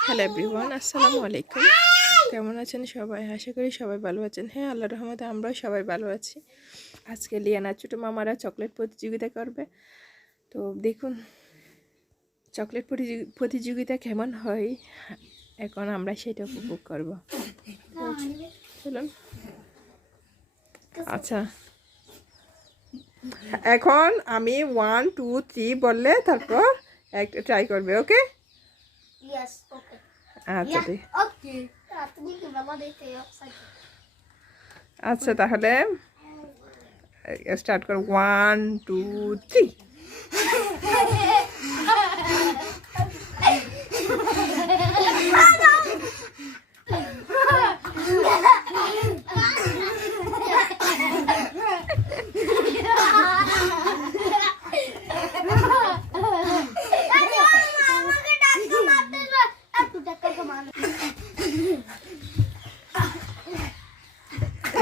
Hello everyone আসসালামু আলাইকুম কেমন আছেন সবাই? আশা করি সবাই ভালো আছেন। হ্যাঁ আল্লাহ রহমতে আমরাও সবাই ভালো আছি। আজকে লিয়ানা ছোটো মামারা চকলেট প্রতিযোগিতা করবে। তো দেখুন, চকলেট প্রতিযোগি- প্রতিযোগিতা কেমন হয়? এখন আমরা সেটা উপভোগ করব। চলুন। আচ্ছা। এখন আমি ওয়ান টু থ্রি বললে তারপর একটা ট্রাই করবে ওকে Yes. আচ্ছা আচ্ছা তাহলে স্টার্ট কর. ওয়ান টু থ্রি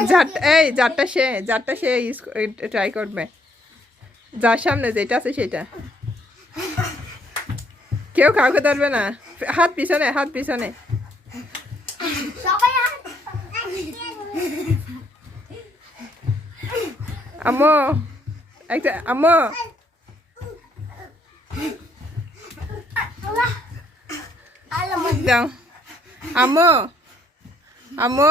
যার এই যারটা সে যারটা সে ট্রাই করবে। যার সামনে যেটা আছে সেটা। কেউ কাউকে ধরবে না। হাত পিছনে হাত পিছনে। আম্মু, একটা, আম্মু। আম্মু আম্মু।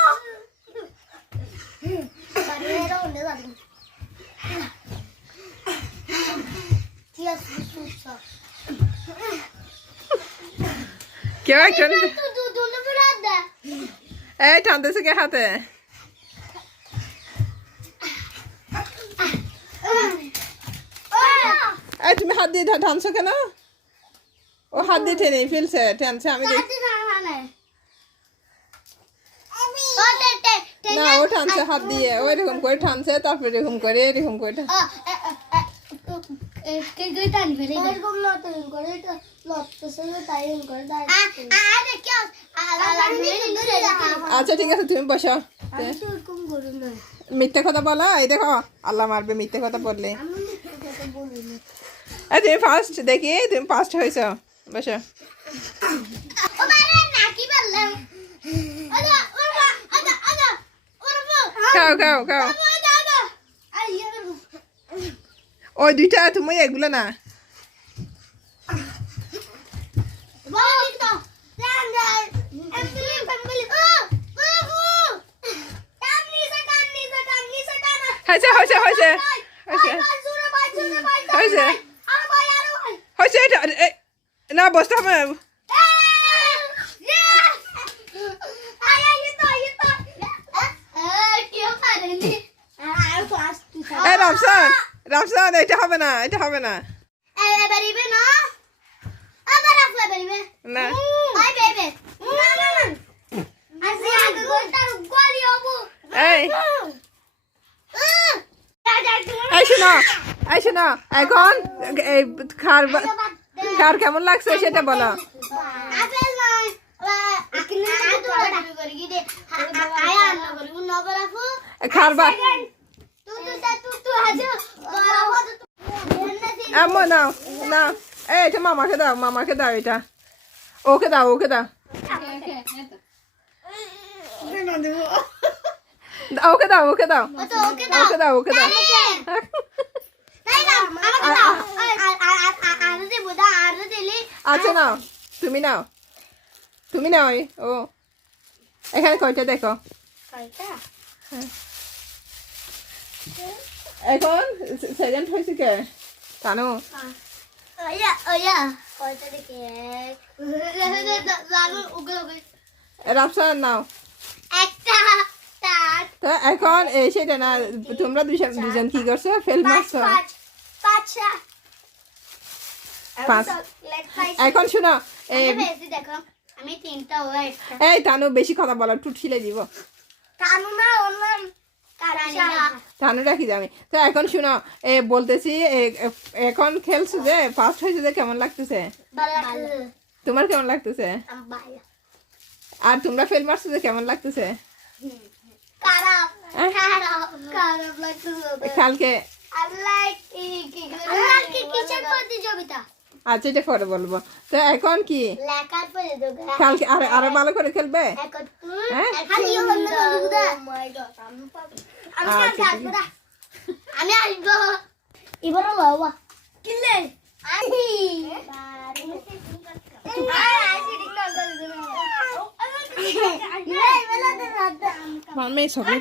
তুমি তাড়াতাড়ি দাঁড়াও ও খাইতে পারছি বাবা ভাই আমাকে ডাক্তার তাড়াতাড়ি হাত শুরু করো এবার এবার তাই আল্লাহ ডাক্তার খেয়ে দাও Barriera onde da Tia sussa. কেউ একটা Tu tu tu non mi rende. এই টানতেছে কে হাতে এই তুমি হাত দিয়ে ধা- টানছো কেন ও হাত দিয়ে টেনে ফেলছে টেনছে আমি দেখ টানছে হাত দিয়ে ও এরকম করে টানছে তারপরে এরকম করে এরকম করে Ah, eh eh eh. Ah ah ah আচ্ছা ঠিক আছে তুমি বসো মিথ্যে কথা বলা এই দেখো আল্লাহ মারবে মিথ্যে কথা বললে তুমি ফার্স্ট দেখি তুমি ফার্স্ট হয়েছো বসো নাকি বললাম খাও খাও খাও ওই দুইটা তুমি এগুলো না হয়েছে হয়েছে হয়েছে হয়েছে হয়েছে এটা না বসতে হবে এই রাফসান রাফসান এটা হবে না এটা হবে না। না। এই। এই শোনো এই শোনো এখন এই খার খার কেমন লাগছে সেটা বলো আপেল নয় আকিনা তো করে গিয়ে আয়া না করে নবর আফু খার বা তু তু তু তু হাজু বাবা তো আম্মু নাও নাও। এই এটা মামাকে দাও মামাকে দাও এটা। ওকে দাও ওকে দাও। ওকে দাও ওকে দাও। ওকে দাও ওকে দাও। আচ্ছা নাও তুমি নাও। তুমি নাও এই, ও। এখানে কয়টা দেখো? কয়টা? এখন সেকেন্ড হয়েছে কে? ওকে ওকে। রাফসান নাও। তো এখন এই সেটা না তোমরা দুজন দুজন কি করছ? ফেল মারছো? পাঁচ এখন শোনো এই তানু বেশি কথা বলো টুট ছিলে দিব। কানু না নাম রাখি যাবে তো এখন শুনো এ বলতেছি এখন খেলছো যে ফার্স্ট হয়েছে যে কেমন লাগতেছে তোমার কেমন লাগতেছে আর তোমরা ফেল মারছো যে কেমন লাগতেছে হ্যাঁ? কালকে প্রতিযোগিতা আচ্ছা এটা পরে বলব তো এখন কি কালকে আরও আরও ভালো করে খেলবে হ্যাঁ আমি আচ্ছা, আসব বাবা আমার মেয়ে সকলে